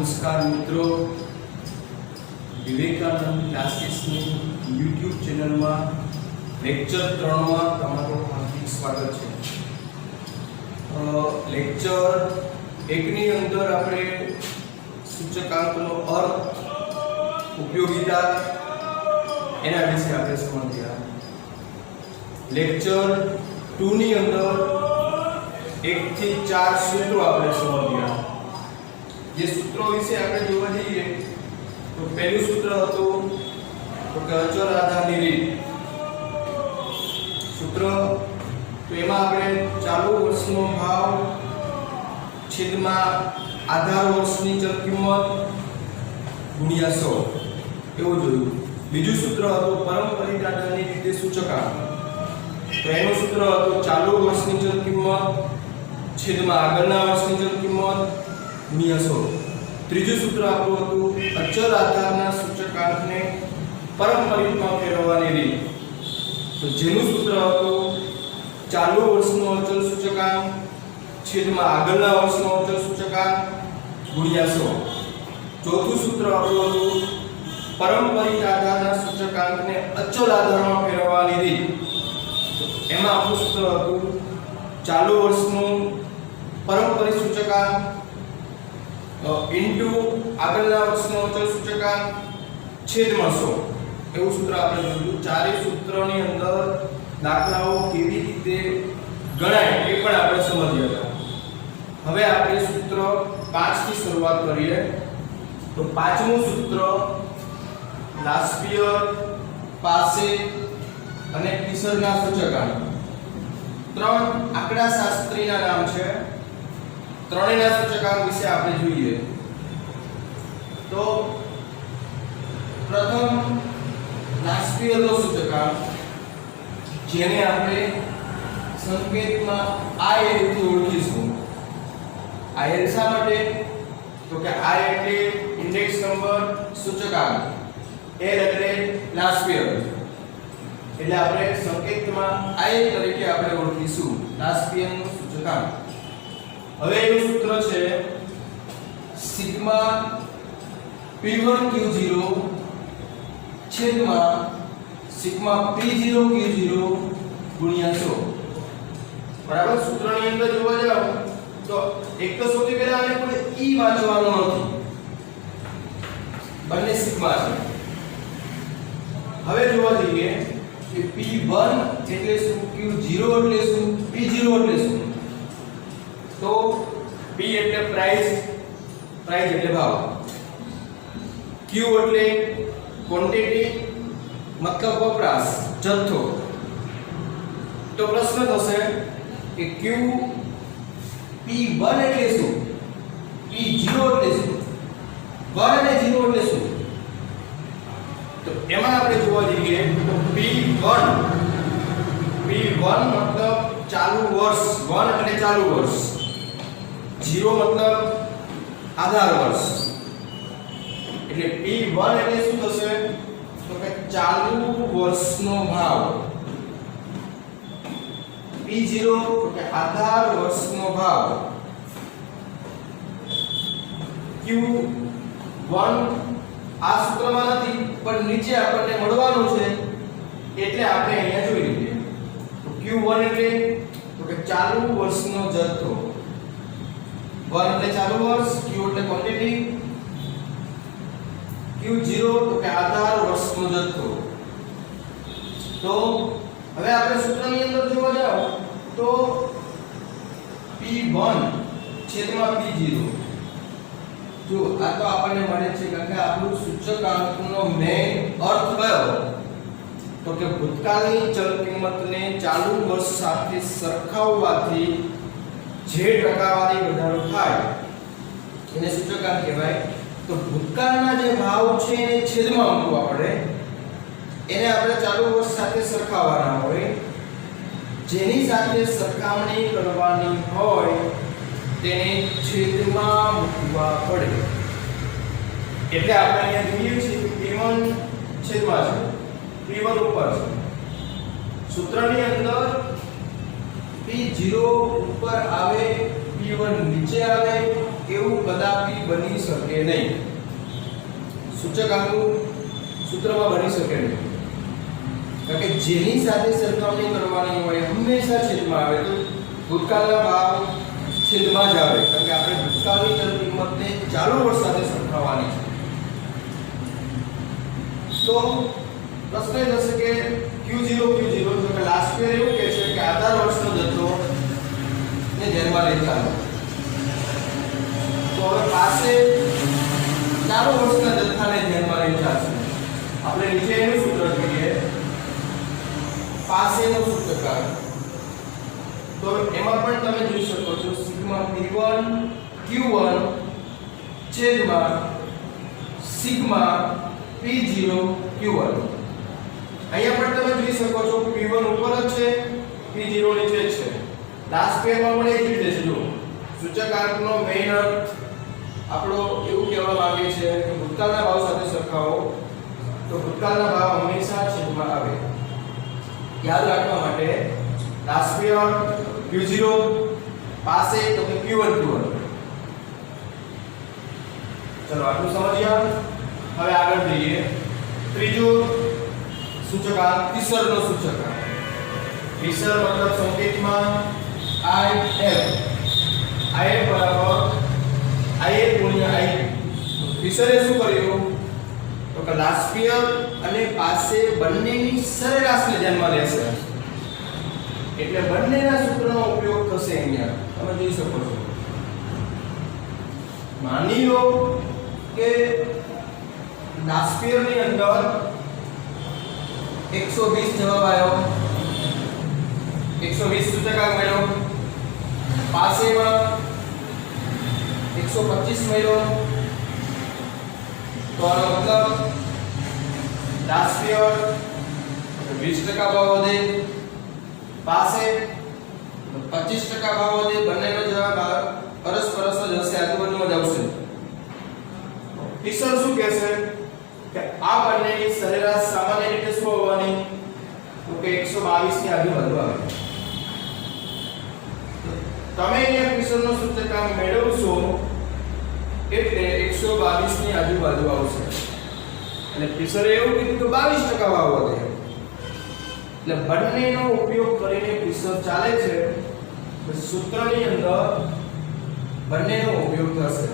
નમસ્કાર મિત્રો, વિવેકાનંદ ક્લાસીસની યુટ્યુબ ચેનલમાં લેક્ચર 3 માં તમારું હાર્દિક સ્વાગત છે। લેક્ચર 1 ની અંદર આપણે સૂચકાંકનો અર્થ, ઉપયોગિતા એના વિશે આપણે સમજ્યા। લેક્ચર 2 ની અંદર 1 થી 4 સૂત્રો આપણે સમજ્યા। જે સૂત્રો વિશે આપણે જોવા જઈએ તો પહેલું સૂત્ર હતું કે અચળ આધારની રીત સૂત્ર। તો એમાં આપણે ચાલુ વર્ષનો ભાવ છેદમાં આધાર વર્ષની ચલ કિંમત ગુણ્યા 100 એવું જોયું। બીજું સૂત્ર હતું પારંપરિક આધારની રીતે સૂચકાંક। તો એનું સૂત્ર હતું ચાલુ વર્ષની ચલ કિંમત છેદમાં આગળના વર્ષની ચલ કિંમત ગુણ્યા 100। ત્રીજું સૂત્ર આપણું હતું અચળ આધારના સૂચકાંકને પારંપરિકમાં ફેરવવાની રીત। તો જેનું સૂત્ર હતું ચાલુ વર્ષનો અચળ સૂચકાંક છેદમાં આગળના વર્ષનો અચળ સૂચકાંક ગુણ્યા 100। ચોથું સૂત્ર આપણું હતું પારંપરિક આધારના સૂચકાંકને અચળ આધારમાં ફેરવવાની રીત। એમાં આપણું સૂત્ર હતું ચાલુ વર્ષનું પારંપરિક સૂચકાંક ઇન્ટુ આગળના વર્ષનો અચળ સૂચકાંક છેદમાં 100 એવું સૂત્ર આપણે જોયું। ચારે સૂત્રોની અંદર દાખલાઓ કેવી રીતે ગણાય એ પણ આપણે સમજ્યા હતા। હવે આપણે સૂત્ર 5 થી શરૂઆત કરીએ। તો પાંચમું સૂત્ર લાસ્પિયર, પાસે અને પીસરના સૂચકાંક ત્રણ આંકડાશાસ્ત્રીના નામ છે। ત્રણેયના સૂચકાંક વિશે આપણે જોઈએ। તો પ્રથમ લાસ્પિયરનો સૂચકાંક જેને આપણે સંકેતમાં I થી ઓળખીશું। I શા માટે? તો કે I એટલે ઇન્ડેક્સ નંબર, સૂચકાંક, L એટલે લાસ્પિયર, એટલે આપણે સંકેતમાં I તરીકે આપણે ઓળખીશું લાસ્પિયરનું સૂચકાંક। હવે એનું સૂત્ર છે સિગ્મા P1Q0 છેદમાં સિગ્મા P0Q0 ગુણ્યા 100 બરાબર। સૂત્રની અંદર જોવા જાવ તો એક તો સૌથી પહેલા આને કોઈ E વાંચવાનો નથી, બંને સિગ્મા છે। હવે જોવા જઈએ કે P1 એટલે શું, Q0 એટલે શું, P0 એટલે શું? તો P એટલે પ્રાઇસ, પ્રાઇસ એટલે ભાવ, Q એટલે ક્વોન્ટિટી મતલબ વપરાશ, જથ્થો। તો પ્રશ્ન થશે કે Q P1 એટલે શું, P0 એટલે શું, 1 અને 0 એટલે શું? તો એમાં આપણે જોવા જઈએ તો P1 મતલબ ચાલુ વર્ષ, 1 એટલે ચાલુ વર્ષ, 0 મતલબ આધાર વર્ષ, એટલે P1 એટલે શું થશે તો કે ચાલુ વર્ષનો ભાવ, P0 કે આધાર વર્ષનો ભાવ, Q1 આ સૂત્રમાં નથી પણ નીચે આપણને મળવાનું છે એટલે આપણે અહીંયા જોઈ લઈએ। તો Q1 એટલે તો કે ચાલુ વર્ષનો જથ્થો, 1 એટલે ચાલુ વર્ષ, Q એટલે ક્વોન્ટિટી, Q0 તો કે આધાર વર્ષનો જથ્થો। તો હવે આપણે સૂત્રની અંદર જોવા જાવ તો P1 છેદમાં P0, જો આ તો આપણને મળે છે કારણ કે આપણું સૂચકાંકનો મેઈન અર્થ કયો? તો કે ભૂતકાળની ચલ કિંમતને ચાલુ વર્ષ સાથે સરખાવવાથી જે ટકાવારી વધારો થાય એને સૂચકાંક કહેવાય। તો ભૂતકાળના જે ભાવ છે એને છેદમાં મૂકવા પડે, એને આપણે ચાલુ વર્ષ સાથે સરખાવવાના હોય, જેની સાથે સરખામણી કરવાની હોય તેને છેદમાં મૂકવા પડે। એટલે આપણે અહીંયા જોઈએ છીએ P1 છેદમાં છે, P1 ઉપર છે। સૂત્રની અંદર P0 ઉપર આવે, P1 નીચે આવે, એવું કદાપી બની શકે નહીં. સૂચકાંકનું સૂત્રમાં બની શકે નહીં, કારણ કે જેની સાથે સરખામણી કરવાની હોય હંમેશા છેદમાં આવે. તો ભૂતકાળના ભાવ છેદમાં જ આવે, કારણ કે આપણે ભૂતકાળની ચલ કિંમતને ચાલુ વર્ષ સાથે સરખાવવાની છે. તો પ્રશ્ન એ થશે કે Q0 તો કે લાસ્ટ યર એવું કહે છે કે આધાર વર્ષનો જથ્થો ને ધ્યાનમાં લઈ ચાલો. તો હવે પાસે ચાલુ વર્ષના જથ્થાને ધ્યાનમાં લઈ ચાલશે. આપણે નીચે એનું સૂત્ર જોઈએ, પાસેનો સૂચકાંક. તો એમાં પણ તમે જોઈ શકો છો સિગ્મા P1 Q1 છેદમાં સિગ્મા P0 Q1. અહીંયા પણ તમે જોઈ શકો છો P1 ઉપર જ છે, P0 નીચે જ છે. લાસ્ટ પેરમાં પણ એ જ રીતે છે. જો સૂચકાંકનો મેઈન અર્થ આપણો એવું કહેવા માંગે છે કે ભૂતકાળના ભાવ સાથે સરખાવો તો ભૂતકાળના ભાવ હંમેશા છેદમાં આવે. યાદ રાખવા માટે લાસ્ટ પેર Q0 પાસે તો કે Q1. ચલો આટલું સમજ્યા. હવે આગળ જઈએ. ત્રીજું સૂચકાંક તીસરનો સૂચકાંક. તીસર મતલબ સંકેતમાં IF બરાબર IA ગુણ્યા IP. તીસરે શું કર્યું તો કે લાસ્ટ યર અને પાસે બંનેની સરેરાશને ધ્યાનમાં લેશે, એટલે બંનેના સૂત્રનો ઉપયોગ થશે. અહીંયા તમે જોઈ શકો છો. માની લો કે લાસ્ટ યર ની અંદર 120 જવાબ આવ્યો, 120 સૂચકાંક મળ્યો. પાસેમાં 125 મળ્યો. તો આનો મતલબ લાસ્ટ યર 20% ભાવ વધે, પાસે 25% ભાવ વધે. બંનેનો જવાબ પરસ્પર જ હશે, આજુબાજુમાં જ આવશે. ટીચર શું કહેશે કે આ બંનેની સરેરાશ સામાન્ય રીતે શું હોવાની તો કે 122 ની આજુબાજુ આવે. તમે અહીંયા ટીચરનો સૂચકાંક મેળવશો એટલે 122 ની આજુબાજુ આવશે. અને ટીચરે એવું કીધું કે 22% ભાવ વધે, એટલે બંનેનો ઉપયોગ કરીને ટીચર ચાલે છે. તો સૂત્રની અંદર બંનેનો ઉપયોગ થશે.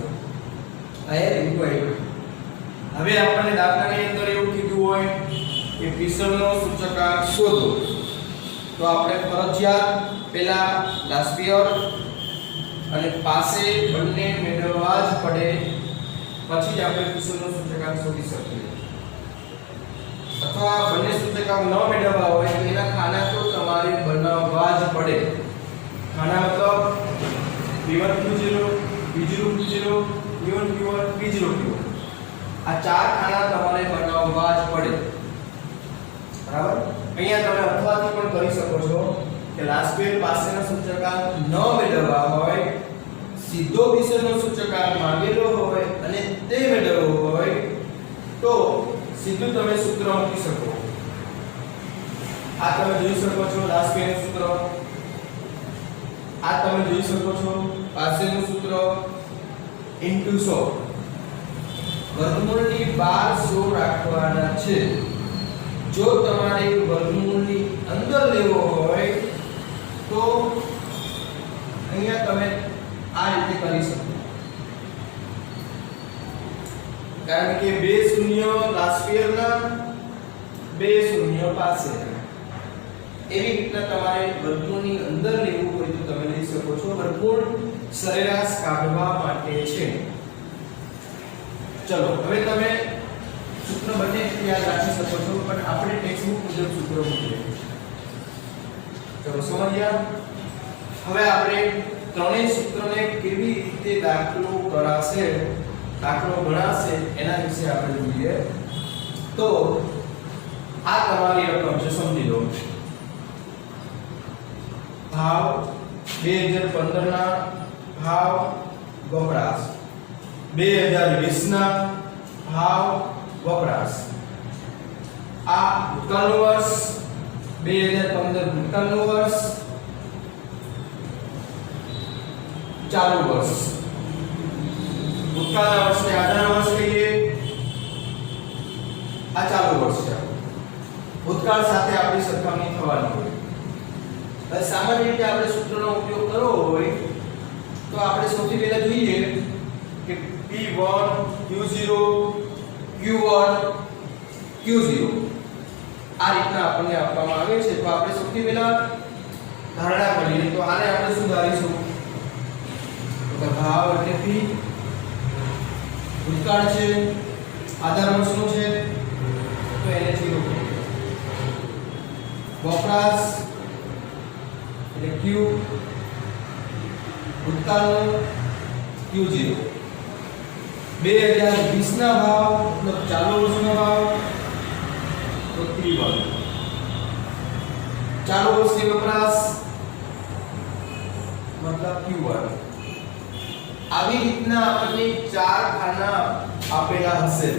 હવે આપણને દાખલાની અંદર એવું કીધું હોય કે પિસરનો સૂચકાંક શોધો, તો આપણે ફરજિયાત પહેલા લાસ્ટ યર અને પાસે બંને મેળવવા જ પડે, પછી જ આપણે પિસરનો સૂચકાંક શોધી શકીએ. અથવા બંને સૂચકાંક ન મેળવવા હોય તો એના ખાના તો તમારે બનાવવા જ પડે. ખાના મતલબ P1 Q0 P0 Q0 P1 Q1 P0 Q1. આ ચાર ખાના તમારે બનાવવા જ પડે. બરાબર? અહીંયા તમે અથવાથી પણ કરી શકો છો કે લાસ્ટ પેર પાસેનો સૂચકાંક ન મેળવવા હોય, સીધો પિસરનો સૂચકાંક માંગેલો હોય અને તે મેળવવો હોય તો સીધું તમે સૂત્ર મૂકી શકો. આ તમે જોઈ શકો છો લાસ્ટ પેરનું સૂત્ર, આ તમે જોઈ શકો છો પાસેનું સૂત્ર ઇન્ટુ 100. વર્ગમૂળની 12 100 રાખવાના છે. જો તમારે વર્ગમૂળની અંદર લેવો હોય તો અહીંયા તમે આ રીતે કરી શકો, કારણ કે બે શૂન્ય લાસ્ટ પેરના, બે શૂન્ય પાસે. એવી રીતના તમારે વર્ગમૂળની અંદર લેવું હોય તો તમે લઈ શકો છો. વર્ગમૂળ સરેરાશ કાઢવા માટે છે. ચલો હવે તમે સૂત્ર બંને યાદ રાખી શકો છો, પણ આપણે ટેક્સ્ટબુક મુજબ સૂત્ર મૂકીએ. ચલો સમજ્યા. હવે આપણે ત્રણેય સૂત્રને કેવી રીતે દાખલો ગણાશે એના વિશે આપણે જોઈએ. તો આ તમારી રકમ છે, સમજી લો. ભાવ 2015 ના ભાવ વપરાશ, 2020 ના ભાવ વપરાશ. આ ભૂતકાળનું વર્ષ 2015 ભૂતકાળનું વર્ષ, ચાલુ વર્ષ. ભૂતકાળના વર્ષને આધાર વર્ષ કહીએ, આ ચાલુ વર્ષ છે. ભૂતકાળ સાથે આપણી સરખામણી થવાની હોય. હવે સામાન્ય રીતે આપણે સૂત્રનો ઉપયોગ કરવો હોય તો આપણે સૌથી પહેલા જોઈએ કે P1 Q0 Q1 Q0 આ રીતના આપણને આપવામાં આવે છે. તો આપણે સૌથી પહેલા ધારણા કરીએ તો આને આપણે શું ધારીશું તો ભાવ એટલે P ભૂતકાળ છે, આધાર વર્ષનું છે તો એને 0 વપરાશ એટલે Q ભૂતકાળનો Q0 2020 ના ભાવ મતલબ ચાલુ વર્ષનો ભાવ તો P1 ચાલુ વર્ષની વપરાશ મતલબ Q1. આવી રીતના આપણને ચાર ખાના આપેલા હશે.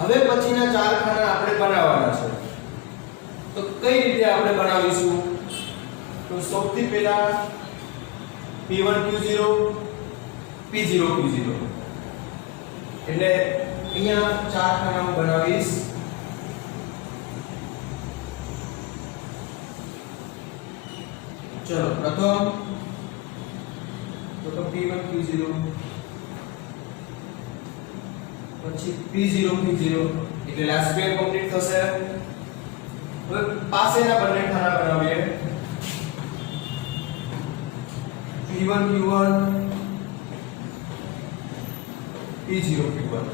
હવે પછીના ચાર ખાના આપણે બનાવવાના છે. તો કઈ રીતે આપણે બનાવીશું તો સૌથી પહેલા P1 Q0 P0 Q0 એટલે અહીંયા ચાર ખાના હું બનાવીશ. ચલો પ્રથમ તો P1 Q0 પછી P0 Q0 એટલે લાસ્ટ પેર કમ્પ્લીટ થશે. હવે પાસેના બંને ખાના બનાવીએ P1 Q1 P0 Q1.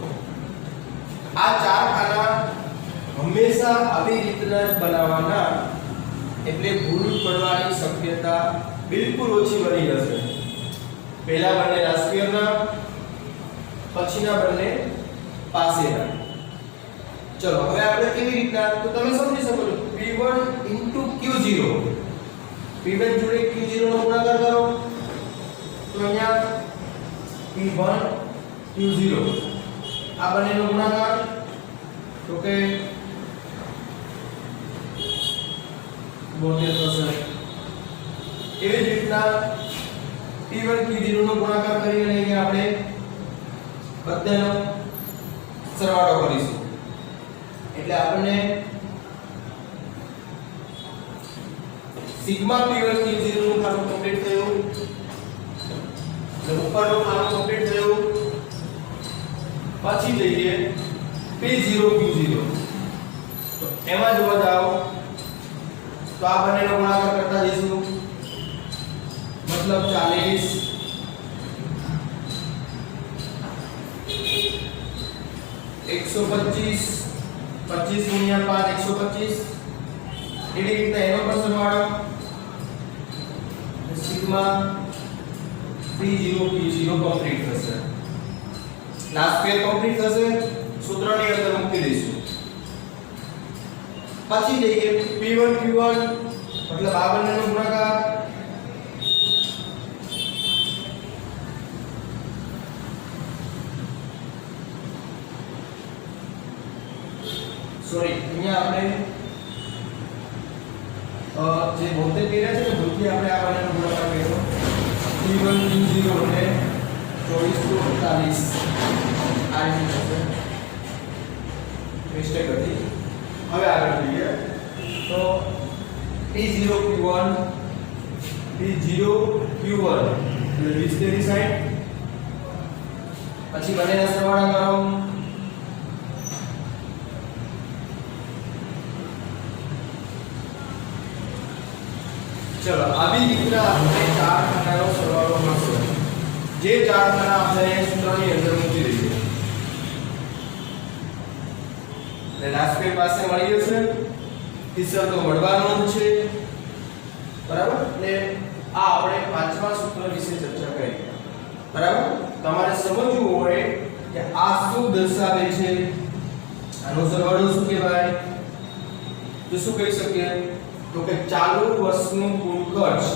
આ ચાર ખાના હંમેશા આવી રીતના જ બનાવવાના એટલે ભૂલ પડવાની શક્યતા બિલકુલ ઓછી બની જશે. પહેલા બંને રાષ્ટ્રીયના પછીના બંને પાસેના. ચલો હવે આપણે કેવી રીતના તો તમે સમજી શકો છો P1 Q0 P1 જોડે Q0 નો ગુણાકાર કરો તો અહીંયા P1 Q0 આ બંનેનો ગુણાકાર તો કે 72 થશે. એવી જ રીતના P1 Q0 નો ગુણાકાર કરીને અહીંયા આપણે બધાનો સરવાળો કરીશું એટલે આપણને સિગ્મા P1 Q0 નું ખાનું કમ્પ્લીટ થયું એટલે ઉપરનું ખાનું કમ્પ્લીટ થયું. પછી જઈએ P0 Q0 તો એમાં જોવા જાઓ તો આ બંનેનો ગુણાકાર કરતા જઈશું મતલબ 40 125 25 ગુણ્યા 5 125 એવી રીતે એનો પણ સરવાળો સિગ્મા P0 Q0 કમ્પ્લીટ થશે. લાસ્ટ પેર કમ્પ્લીટ થશે સૂત્રની અંદર મૂકી દઈશું. પછી જઈએ P1 Q1 મતલબ આ બંનેનો ગુણાકાર સોરી અહીંયા આપણે જે 72 કર્યા છે ને ભૂલથી આપણે આ બંનેનો ગુણાકાર કર્યો P1 Q0 ને 24 આ રીતે થશે. મિસ્ટેક હતી. હવે આગળ જોઈએ તો P0 Q1 P0 Q1 એટલે 20 તેની સાઈડ પછી બંનેના સરવાળા કરો ચલો આવી રીતના આપણે ચાર ખાનાનો સરવાળો મળશે. જે ચાર ખાના આપણે સૂત્રની અંદર મૂકી દઈએ એટલે લાસ્ટ પેજ પાસે મળી જશે. ટીચર તો મળવાનું જ છે બરાબર. એટલે આ આપણે પાંચમા સૂત્ર વિશે ચર્ચા કરી બરાબર. તમારે સમજવું હોય કે આ શું દર્શાવે છે, આનો સરવાળો શું કહેવાય તો શું કહી શકીએ તો કે ચાલુ વર્ષનું કુલ ખર્ચ.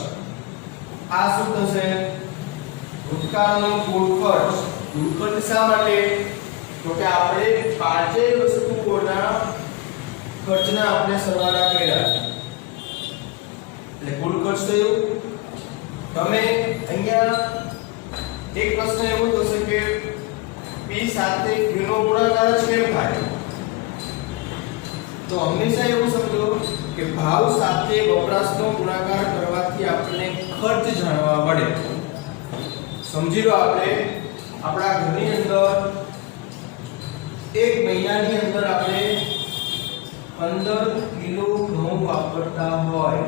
આ શું થશે ભૂતકાળનો કુલ ખર્ચ. કુલ ખર્ચ શા માટે તો કે આપણે પાંચેય વસ્તુઓના ખર્ચના આપણે સરવાળા કર્યા એટલે કુલ ખર્ચ થયો. તમે અહીંયા એક પ્રશ્ન એવો થશે કે p સાથે q નો ગુણાકાર જ કેમ થાય? તો હંમેશા એવું સમજો કે ભાવ સાથે વપરાશનો ગુણાકાર કરવાથી આપણને ખર્ચ જાણવા મળે. સમજી લો આપણે આપણા ઘરની અંદર એક મહિનાની અંદર આપણે 15 કિલો ઘઉં વાપરતા હોય,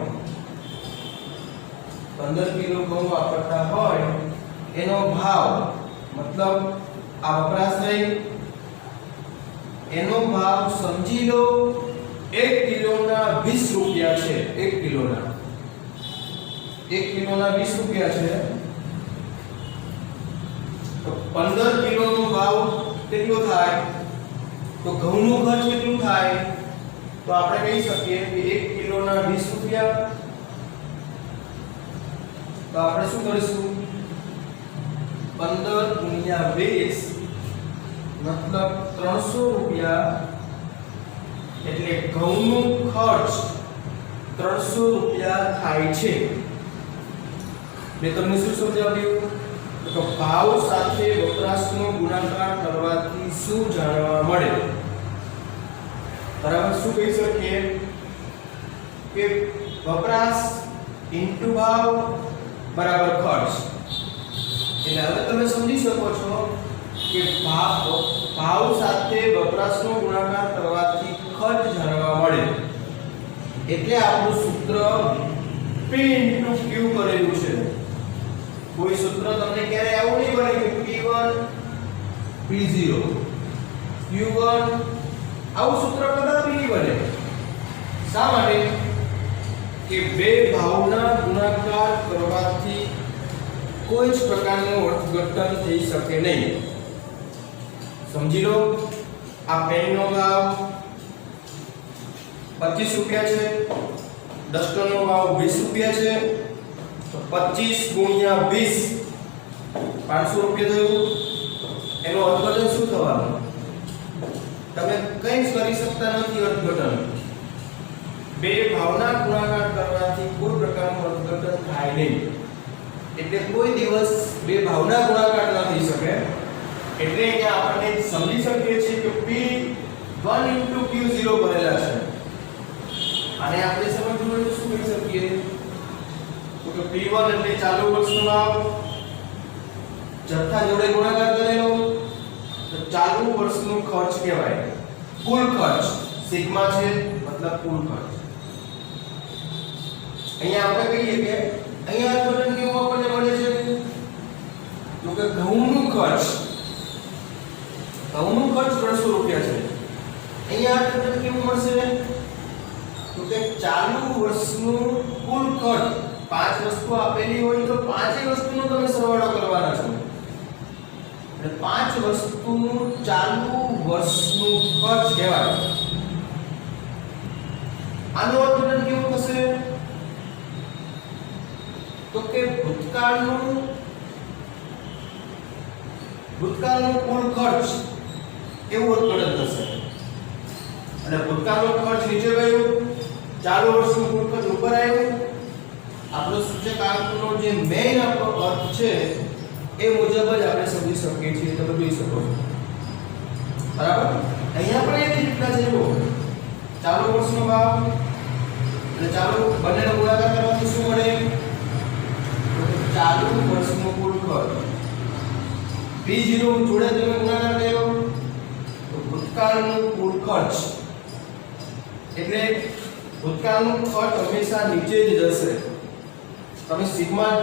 15 કિલો ઘઉં વાપરતા હોય એનો ભાવ મતલબ આ વપરાશ થઈ એનો ભાવ સમજી લો 1 કિલોના 20 રૂપિયા છે. 1 કિલોના 20 રૂપિયા છે. તો 15 કિલોનો ભાવ કેટલો થાય? તો ઘઉંનો ખર્ચ કેટલું થાય? તો આપણે કહી શકીએ કે 1 કિલોના 20 રૂપિયા. તો આપણે શું કરીશું? 15 ગુણ્યા 20 મતલબ 300 રૂપિયા, એટલે ઘઉંનો ખર્ચ 300 રૂપિયા થાય છે. મેં તમને શું સમજાવ્યું? તો ભાવ સાથે વપરાશનો ગુણાકાર કરવાથી શું જાણવા મળે? બરાબર, શું કહી શકીએ કે વપરાશ ઇન્ટુ ભાવ બરાબર ખર્ચ. એટલે હવે તમે સમજી શકો છો કે ભાવ સાથે વપરાશનો ગુણાકાર કરવાથી ખર્ચ જાણવા મળે. એટલે આપણું સૂત્ર P * Q કરેલું છે. કોઈ સૂત્ર તમને ક્યારે આવું નહીં બને કે P1 P0 Q1 આવું સૂત્ર કદાપી નહીં બને. શા માટે? કે બે ભાવના ગુણાકાર કરવાથી કોઈ જ પ્રકારનું અર્થઘટન થઈ શકે નહીં. સમજી લો આ પેનનો ભાવ 25 રૂપિયા છે, ડસ્ટરનો ભાવ 20 રૂપિયા છે. તો 25 ગુણ્યા 20 500 રૂપિયા થયું. એનો અર્થઘટન શું થવાનું? તમે કંઈ જ કરી શકતા નથી અર્થઘટન. બે ભાવના ગુણાકાર કરવાથી કોઈ પ્રકારનું અર્થઘટન થાય નહીં. એટલે કોઈ દિવસ બે ભાવના ગુણાકાર ન થઈ શકે. એટલે કે આપણે સમજી શકીએ છીએ કે P1 * Q0 કરેલા છે. અને આપણે સમજવું હોય તો શું કહી શકીએ? તો કે P1 એટલે ચાલુ વર્ષનો ભાવ, જથ્થા જોડે ગુણાકાર કરેલો તો ચાલુ વર્ષનો ખર્ચ કહેવાય. કુલ ખર્ચ સિગ્મા છે મતલબ કુલ ખર્ચ. અહીંયા આપણે કહીએ કે અહીંયા અર્થઘટન કેવું આપણને મળે છે? તો કે ઘઉંનો ખર્ચ 300 રૂપિયા છે. અહીંયા અર્થઘટન કેવું મળશે? તો કે ચાલુ વર્ષનું કુલ ખર્ચ. 5 વસ્તુ આપેલી હોય તો પાંચેય વસ્તુનો તમે સરવાળો કરવાના છો. એટલે 5 વસ્તુનું ચાલુ વર્ષનું ખર્ચ કહેવાય. આનો અર્થઘટન કેવું થશે? તો કે ભૂતકાળનું કુલ ખર્ચ એવું અર્થઘટન થશે. અને ભૂતકાળનો ખર્ચ નીચે ગયો, ચાલુ વર્ષનું કુલ ખર્ચ ઉપર આવ્યું. આપણો સૂચકાંકનો જે મેઈન આપણો અર્થ છે એ મુજબ જ આપણે સમજી શકીએ છીએ. તમે જોઈ શકો છો. બરાબર, અહીંયા પણ એ જ રીતના છે. જુઓ, ચાલુ વર્ષનો ભાવ અને ચાલુ બંનેનો ગુણાકાર કરવાથી શું મળે? ચાલુ વર્ષનો કુલ ખર્ચ. P0 જોડે તમે ગુણાકાર કર્યો તો ભૂતકાળનો કુલ ખર્ચ. એટલે ભૂતકાળનો ખર્ચ હંમેશા નીચે જ જશે. તમે સિગ્મા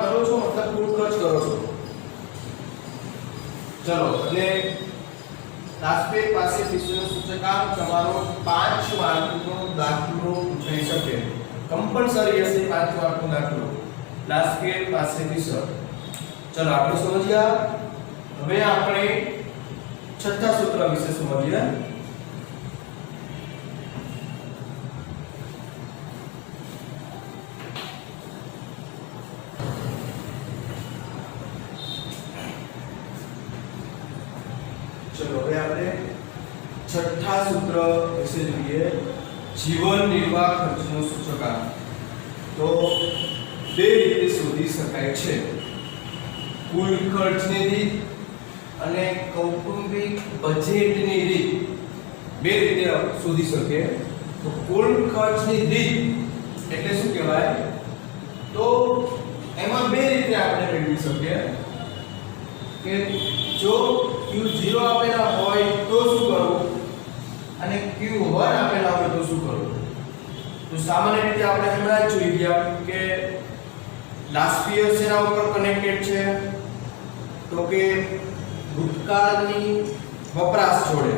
કરો છો મતલબ કુલ ખર્ચ કરો છો. ચલો, એટલે રાષ્ટ્રીય પાસે વિશ્વનો સૂચકાંક તમારો 5 માર્કનો દાખલો થઈ શકે. કમ્પલસરી હશે 5 માર્કનો દાખલો રાષ્ટ્રીય પાસે વિશ્વ. ચલો આપણે સમજ્યા. હવે આપણે છઠ્ઠા સૂત્ર વિશે સમજીએ. ચલો હવે આપણે છઠ્ઠા સૂત્ર વિશે જોઈએ. જીવન નિર્વાહ ખર્ચનો સૂચકાંક. તો બે રીતે શોધી શકાય છે. કુલ ખર્ચની રીત અને કૌટુંબિક બજેટની રીત બે રીતે શોધી શકીએ. તો કુલ ખર્ચની રીત એટલે શું કહેવાય? તો એમાં બે રીતે આપણે મેળવી શકીએ કે જો Q0 આપેલા હોય તો શું કરવું અને Q1 આપેલા હોય તો શું કરવું. તો સામાન્ય રીતે આપણે હમણાં જ જોઈ ગયા કે લાસ્ટ યર શેના ઉપર કનેક્ટેડ છે? તો કે ભૂતકાળની વપરાશ જોડે.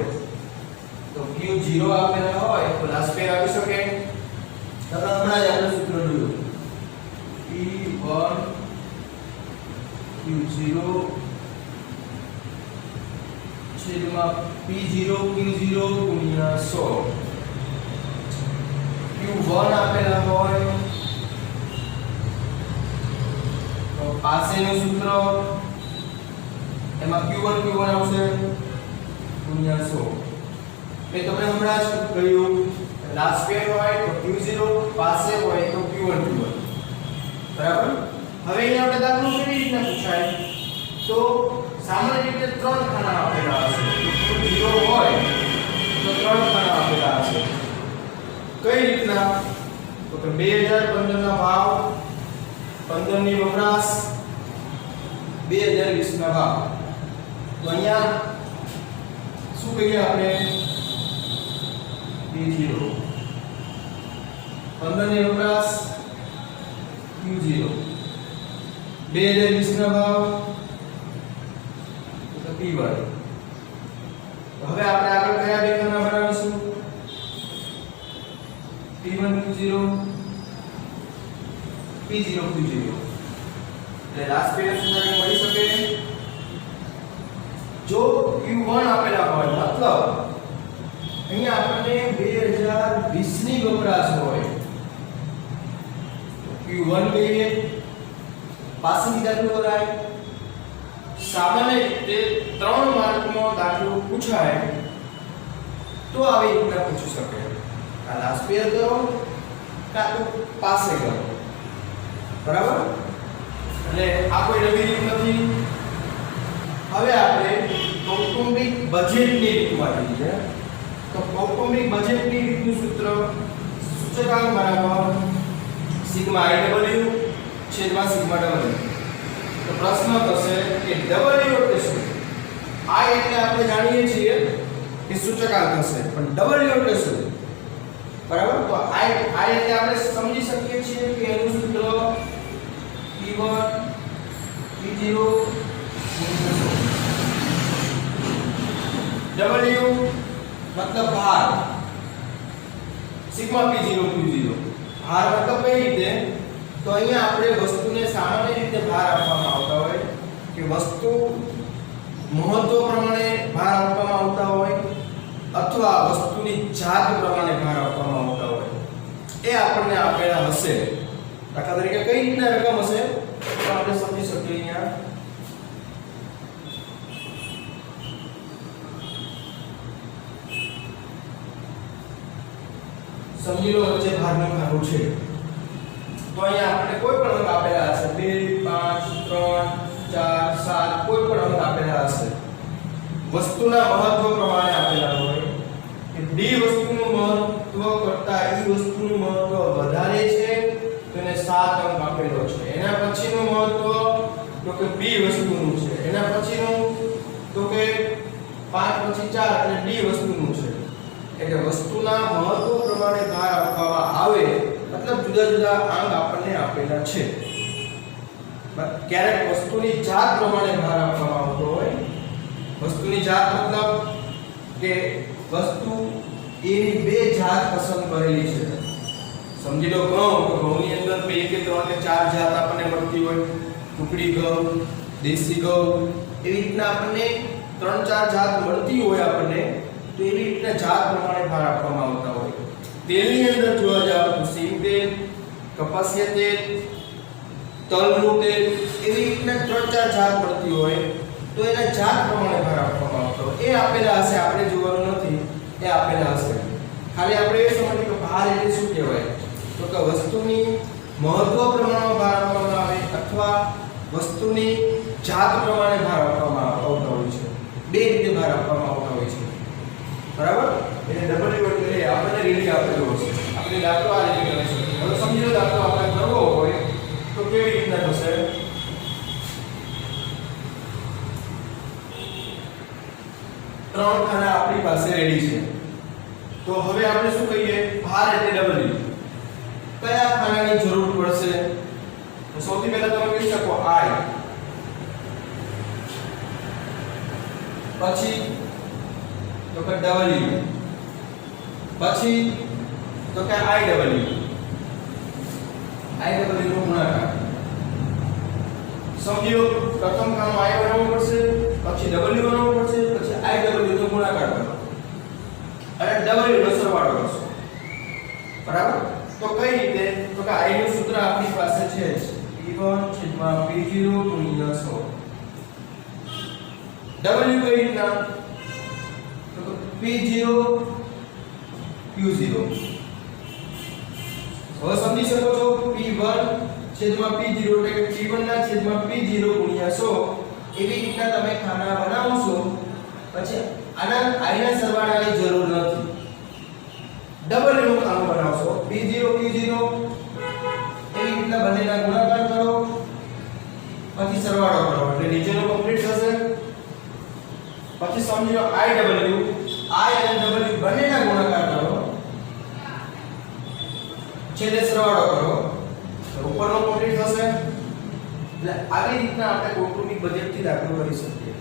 તો Q0 આપેલા હોય તો લાસ્ટ યર આવી શકે. તો હમણાં જ આપણે સૂત્ર જોયું P1 Q0 છેદમાં P0 Q0 ગુણ્યા 100. Q1 આપેલા હોય તો પાસેનું સૂત્ર એમાં Q1 આવશે ગુણ્યા 100. એ તમને હમણાં જ કહ્યું લાસ્ટ પેર હોય તો Q0 પાસે હોય તો Q1 બરાબર. હવે અહીંયા આપણે દાખલો કેવી રીતના પૂછાય? તો સામાન્ય રીતે ત્રણ ખાના આપેલા હશે. Q0 હોય તો ત્રણ ખાના આપેલા હશે. કઈ રીતના? તો કે 2015 ના ભાવ, 15 ની વપરાશ, 2020 ના ભાવ. તો અહીંયા શું કહીએ આપણે? P0 15 ની વપરાશ Q0 2020 ના ભાવ તો P1. તો હવે આપણે આગળ કયા બે ખાના બનાવીશું? P1 Q0 P0 Q0. એટલે લાસ્ટ પેરેન્ટ સુધી મળી શકે. જો Q1 આપેલા હોય મતલબ અહીંયા આપણને 2020 ની વપરાશ હોય Q1 કહીએ. પાછળની દાખલો કરાય. સામાન્ય રીતે 3 માર્કનો દાખલો પૂછાય તો આવી રીતના પૂછી શકે. આ લાસ્ટ પેર કરો કાં તો પાસે કરો. બરાબર. એટલે આ કોઈ નવી રીત નથી. હવે આપણે કૌટુંબિક બજેટની રીતમાં જઈએ. તો કૌટુંબિક બજેટની રીતનું સૂત્ર સૂચકાંક બરાબર સિગ્મા IW છેદમાં સિગ્મા W. તો પ્રશ્ન થશે કે W એટલે શું? I એટલે આપણે જાણીએ છીએ કે સૂચકાંક હશે, પણ W એટલે શું? બરાબર. તો I એટલે આપણે સમજી શકીએ છીએ કે એનું સૂત્ર P1 P0 W मतलब भार, सिग्मा P0 Q0. भार मतलब કઈ રીતે? તો અહીંયા આપણે વસ્તુને સામાન્ય રીતે ભાર આપવામાં આવતા હોય કે વસ્તુ મહત્વ પ્રમાણે ભાર આપવામાં આવતા હોય અથવા વસ્તુની જાત પ્રમાણે ભાર આપવામાં આવતા હોય એ આપણને આપેલા હશે. દાખલા તરીકે કઈ રીતના રકમ હશે તો આપણે સમજી શકીએ. અહીંયા સમજી લો વચ્ચે ભારનો ખાનું છે. તો અહીંયા આપણે કોઈ પણ અંક આપેલા હશે 2 5 3 4 7 કોઈ પણ અંક આપેલા હશે. વસ્તુના મહત્વ પ્રમાણે આપેલા હોય કે D વસ્તુનું મહત્વ કરતા E વસ્તુનું મહત્વ વધારે છે તો એને 7 અંક આપેલો છે. એના પછીનું મહત્વ તો કે B વસ્તુનું છે. એના પછીનું તો કે 5 પછી 4 એટલે D વસ્તુનું છે. એટલે વસ્તુના મહત્વ પ્રમાણે ભાર આપવામાં આવે મતલબ જુદા જુદા અંક આપણને આપેલા છે. ક્યારેક વસ્તુની જાત પ્રમાણે ભાર આપવામાં આવતો હોય. વસ્તુની જાત મતલબ કે વસ્તુ એની બે જાત પસંદ કરેલી છે. સમજી લો ઘઉં, તો ઘઉંની અંદર 2 કે 3 કે 4 જાત આપણને મળતી હોય. ટુકડી ઘઉં, દેશી ઘઉં, એવી રીતના આપણને 3-4 જાત મળતી હોય આપણને. તો એવી રીતના જાત પ્રમાણે ભાર આપવામાં આવતા હોય. તેલની અંદર જોવા જાવ તો સિંગ તેલ, કપાસિયા તેલ, તલનું તેલ, એવી રીતના 3-4 જાત મળતી હોય તો એના જાત પ્રમાણે ભાર આપવામાં આવતો હોય. એ આપેલા હશે, આપણે જોવાનું નથી, એ આપેલા હશે. ખાલી આપણે એ સમજીએ કે ભાર એટલે શું કહેવાય? તો કે વસ્તુની મહત્વ પ્રમાણમાં ભાર આપવામાં આવે અથવા વસ્તુની જાત પ્રમાણે ભાર આપવામાં આવતા હોય છે, બે રીતે ભાર આપવામાં આવતા હોય છે, બરાબર. એટલે W એટલે આપણને રીડિંગ આપેલું હશે, આપણે દાખલો આ રીતે કરી શકીએ. હવે સમજી લો દાખલો આપણે કરવો હોય તો કેવી રીતના થશે. ત્રણ ખાના આપણી પાસે રેડી છે, તો હવે આપણે શું કહીએ, ભાર એટલે W. કયા ખાનાની જરૂર પડશે? તો સૌથી પહેલા તમે કહી શકો I, પછી તો કે W, પછી તો કે IW નો ગુણાકાર. સમજો પ્રથમ ખાનો I બનાવવો પડશે, પછી W બનાવવો પડશે, પછી IW નો ગુણાકાર કરો અને W નો સરવાળો કરશો, બરાબર. તો કઈ રીતે? તો કે I નું સૂત્ર આપણી પાસે છે P1/P0 ગુણ્યા 100. W કઈ રીતના? તો P0 Q0. હવે સમજી શકો છો P1/P0 એટલે કે P1/P0 ગુણ્યા 100. એવી રીતના તમે ખાના બનાવશો. પછી આના I ના સરવાળાની જરૂર નથી. W નું ખાનું બનાવશો P0 Q0, એવી રીતના બંનેના ગુણાકાર કરો, પછી સરવાળો કરો એટલે નીચેનું કમ્પ્લીટ થશે. પછી સમજો IW, I અને W બંનેના ગુણાકાર કરો, છેલ્લે સરવાળો કરો તો ઉપરનો કમ્પ્લીટ થશે. એટલે આવી રીતના આપણે કૌટુંબિક બજેટથી દાખલો કરી શકીએ.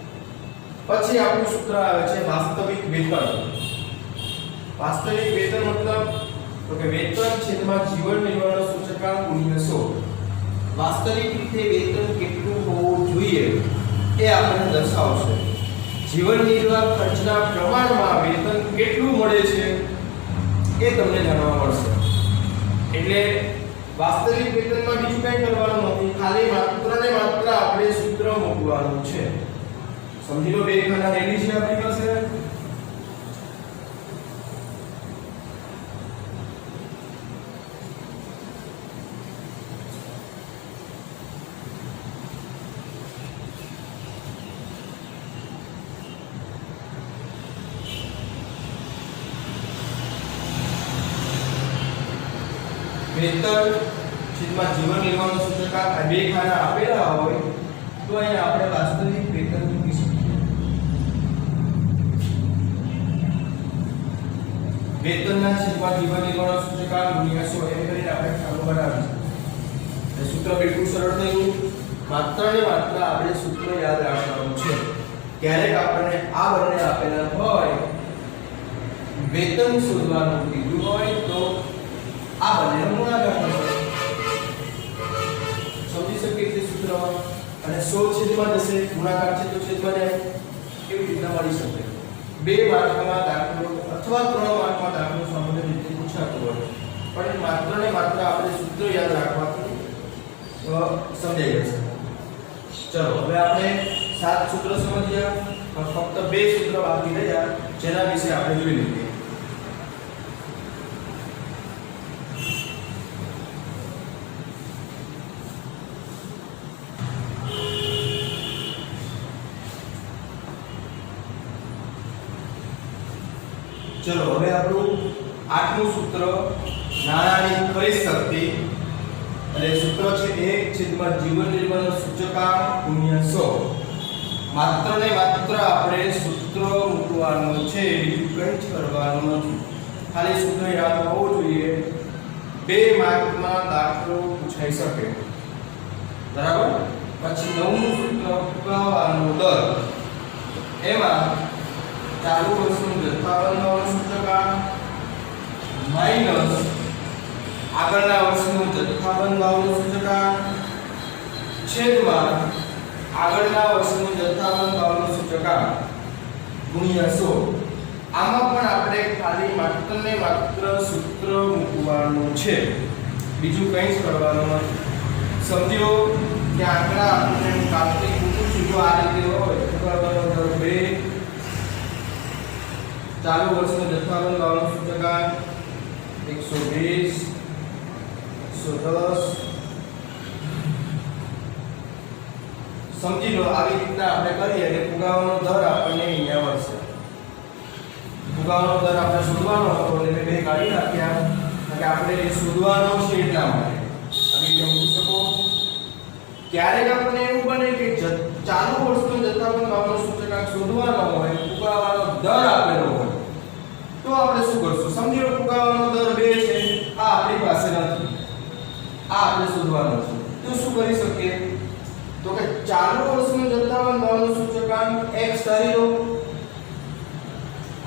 પછી આપણું સૂત્ર આવે છે વાસ્તવિક વેતન. વાસ્તવિક વેતન મતલબ તો કે વેતન છેદમાં જીવન નિર્વાહનો સૂચકાંક ગુણ્યા 100. વાસ્તવિક રીતે વેતન કેટલું હોવું જોઈએ એ આપણને દર્શાવશે. જીવન નિર્વાહ ખર્ચના પ્રમાણમાં વેતન કેટલું મળે છે એ તમને જાણવા મળશે. એટલે વાસ્તવિક વેતનમાં બીજું કંઈ કરવાનું નથી, ખાલી માત્ર ને માત્ર આપણે સૂત્ર મૂકવાનું છે. સમજી લો બે ખાના રેડી છે આપણી પાસે. વેતન છેદમાં જીવન નિર્વાહનો સૂચકાંક આ બે ખાના આપેલા હોય તો અહીંયા આપણે વાસ્તવિક વેતન મૂકી શકીએ. વેતનના છેદમાં જીવન નિર્વાહનો સૂચકાંક ગુણ્યા 100 એમ કરીને આપણે ખાનું બનાવીશું. એટલે સૂત્ર બિલકુલ સરળ થયું. માત્ર ને માત્ર આપણે સૂત્ર યાદ રાખવાનું છે. ક્યારેક આપણને આ બંને આપેલા હોય, વેતન શોધવાનું કીધું હોય તો આ બંનેનો ગુણાકાર થશે. સમજી શકીએ છીએ સૂત્ર. અને 100 છેદમાં જશે, ગુણાકાર છે તો છેદમાં જાય. કેવી રીતના મળી શકે? 2 માર્કમાં દાખલો અથવા 3 માર્કમાં દાખલો સામાન્ય રીતે પૂછાતો હોય, પણ માત્ર ને માત્ર આપણે સૂત્ર યાદ રાખવાથી સમજાઈ જશે. ચલો હવે આપણે 7 સૂત્ર સમજ્યા, ફક્ત 2 સૂત્ર બાકી રહ્યા જેના વિશે આપણે જોઈ લઈએ. ચલો હવે આપણું 8મું સૂત્ર નાણાંની ખરીદ શક્તિ. એટલે સૂત્ર છે 1 છેદમાં જીવન નિર્વાહનો સૂચકાંક ગુણ્યા 100. માત્ર ને માત્ર આપણે સૂત્ર મૂકવાનું છે, બીજું કંઈ જ કરવાનું નથી. ખાલી સૂત્ર યાદ હોવું જોઈએ. 2 માર્કમાં દાખલો પૂછાઈ શકે, બરાબર. પછી 9મું સૂત્ર ફુગાવાનો દર. એમાં ચાલુ વર્ષનું જથ્થાબંધ સૂચકાંક માઈનસ આગળના વર્ષનું જથ્થાબંધ ભાવનું સૂચકાંક છેદમાં આગળના વર્ષનું જથ્થાબંધ ભાવનું સૂચકાંક ગુણ્યા 100. આમાં પણ આપણે ખાલી માત્ર ને માત્ર સૂત્ર મૂકવાનું છે, બીજું કંઈ જ કરવાનું નથી. સમજો કે આંકડા આપણને કાપી મૂકું છું, જો આ રીતે હોય તો બરાબર 2 ચાલુ વર્ષનો જથ્થાબંધ ભાવનો સૂચકાંક 120 110 સમજી લો આવી રીતના આપણે કરીએ એટલે ફુગાવાનો દર આપણને અહીંયા મળશે. ફુગાવાનો દર આપણે શોધવાનો હતો એટલે મેં બે કાઢી નાખ્યા કે આપણે એ શોધવાનો છે એટલા માટે. આવી રીતે મૂકી શકો. ક્યારેક આપણને એવું બને કે ચાલુ વર્ષનો જથ્થાબંધ ભાવનો સૂચકાંક શોધવાનો હોય, ફુગાવાનો દર આપેલો હોય, તો આપણે શું કરશું? સમજી લો ફુગાવાનો દર 2 છે, આ આપણી પાસે નથી, આ આપણે શોધવાનો છે. તો શું કરી શકીએ? તો કે ચાલુ વર્ષનો જથ્થાબંધ ભાવનો સૂચકાંક x ધારી લો.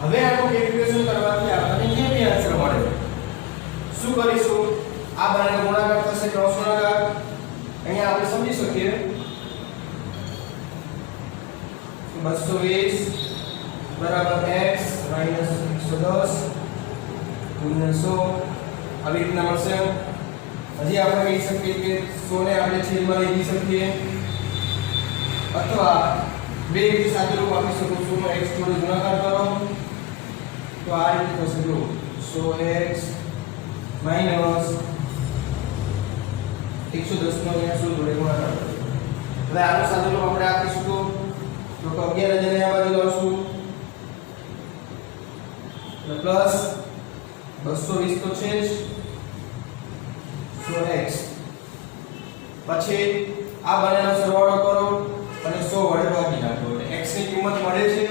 હવે આનું કેલ્ક્યુલેશન કરવાથી આપણને કેવી આન્સર મળે? શું કરીશું? આ બંનેનો ગુણાકાર થશે, ક્રોસ ગુણાકાર. અહીંયા આપણે સમજી શકીએ 220 બરાબર x માઈનસ 110 ગુણ્યા 100 આવી રીતના મળશે. હજી આપણે કહી શકીએ કે 100 ને આપણે છેદમાં લઈ શકીએ અથવા બે રીતે સાથે રૂપ આપી શકો છો. x જોડે ગુણાકાર કરો તો આ રીતે થશે. જો 100x માઈનસ 110 નો અહીંયા 100 જોડે ગુણાકાર કરો. હવે આનો સાથે રૂપ આપણે આપીશું તો 11000 ને આ બાજુ લાવશું પ્લસ 220 તો છે જ 100x પછી આ બંનેનો સરવાળો કરો અને 100 વડે ભાગી નાખો એટલે x ની કિંમત મળે છે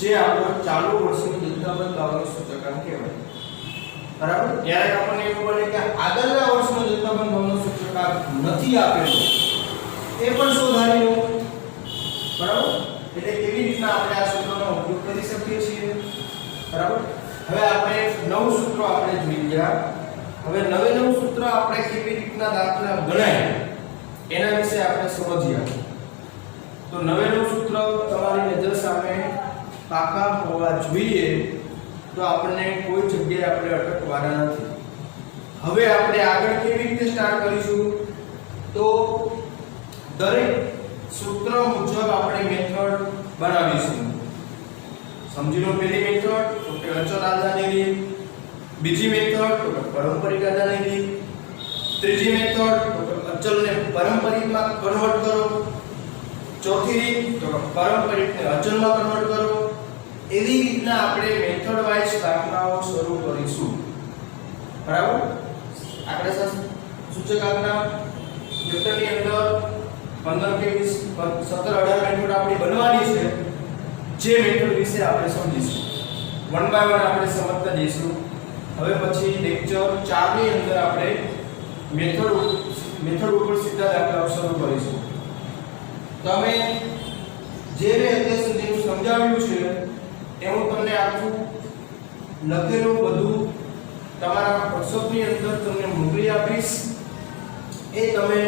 જે આપણો ચાલુ વર્ષનો જથ્થાબંધ ભાવનો સૂચકાંક કહેવાય. બરાબર. ત્યારે આપણને એવું બને કે આગળના વર્ષનો જથ્થાબંધ ભાવનો સૂચકાંક નથી આપેલો એ પણ શોધાઈ લો. બરાબર. એટલે કેવી રીતના આપણે આ સૂત્રનો ઉપયોગ કરી શકીએ છીએ? બરાબર. હવે આપણે નવું સૂત્ર આપણે જોઈ ગયા. હવે નવું સૂત્ર આપણે કેવી રીતના દાખલા ગણાય એના વિશે આપણે સમજીએ. તો નવું સૂત્ર તમારી નજર સામે પાકા હોવા જોઈએ તો આપણને કોઈ જગ્યાએ આપણે અટકવાના નથી. હવે આપણે આગળ કેવી રીતે સ્ટાર્ટ કરીશું? તો દરેક સૂત્ર મુજબ આપણે મેથડ બનાવીશું. સમજી લો પહેલી મેથડ તો કે અચળ આધારની રીત, બીજી મેથડ તો કે પારંપરિક આધારની રીત, ત્રીજી મેથડ તો કે અચળને પારંપરિકમાં કન્વર્ટ કરો, ચોથી રીત તો કે પારંપરિકને અચળમાં કન્વર્ટ કરો. એવી રીતના આપણે મેથડ વાઇઝ દાખલાઓ શરૂ કરીશું. બરાબર. આપણે સૂચકાંકના ચેપ્ટરની અંદર 15 કે 20 17 18 મેથડ આપણી બનવાની છે. જે મેથડ વિશે આપણે સમજીશું. વન બાય વન આપણે સમજતા જઈશું. હવે પછી લેક્ચર 4 ની અંદર આપણે મેથડ ઉપર સીધા દાખલાઓ શરૂ કરીશું. તમે જે મેં અત્યાર સુધી સમજાવ્યું છે એ હું તમને આખું લખેલું બધું તમારા વોટ્સએપની અંદર તમને મોકલી આપીશ. એ તમે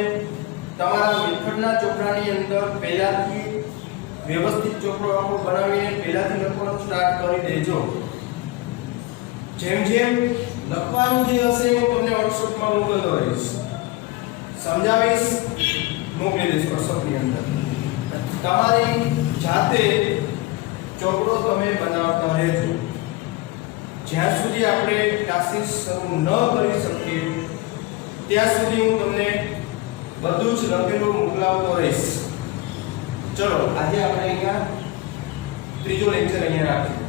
તમારા મેથડના ચોપડાની અંદર પહેલાથી વ્યવસ્થિત ચોપડો આખો બનાવીને પહેલાથી લખવાનું સ્ટાર્ટ કરી દેજો. જેમ જેમ લખવાનું જે હશે હું તમને વોટ્સએપમાં મોકલતો રહીશ, સમજાવીશ, મોકલી દઈશ વોટ્સએપની અંદર. તમારી જાતે ચોપડો તમે બનાવતા રહેજો. જ્યાં સુધી આપણે ક્લાસીસ શરૂ ન કરી શકીએ ત્યાં સુધી હું તમને બધું જ લખેલું મોકલાવતો રહીશ. ચલો આજે આપણે અહીંયા ત્રીજો લેક્ચર અહીંયા રાખીએ.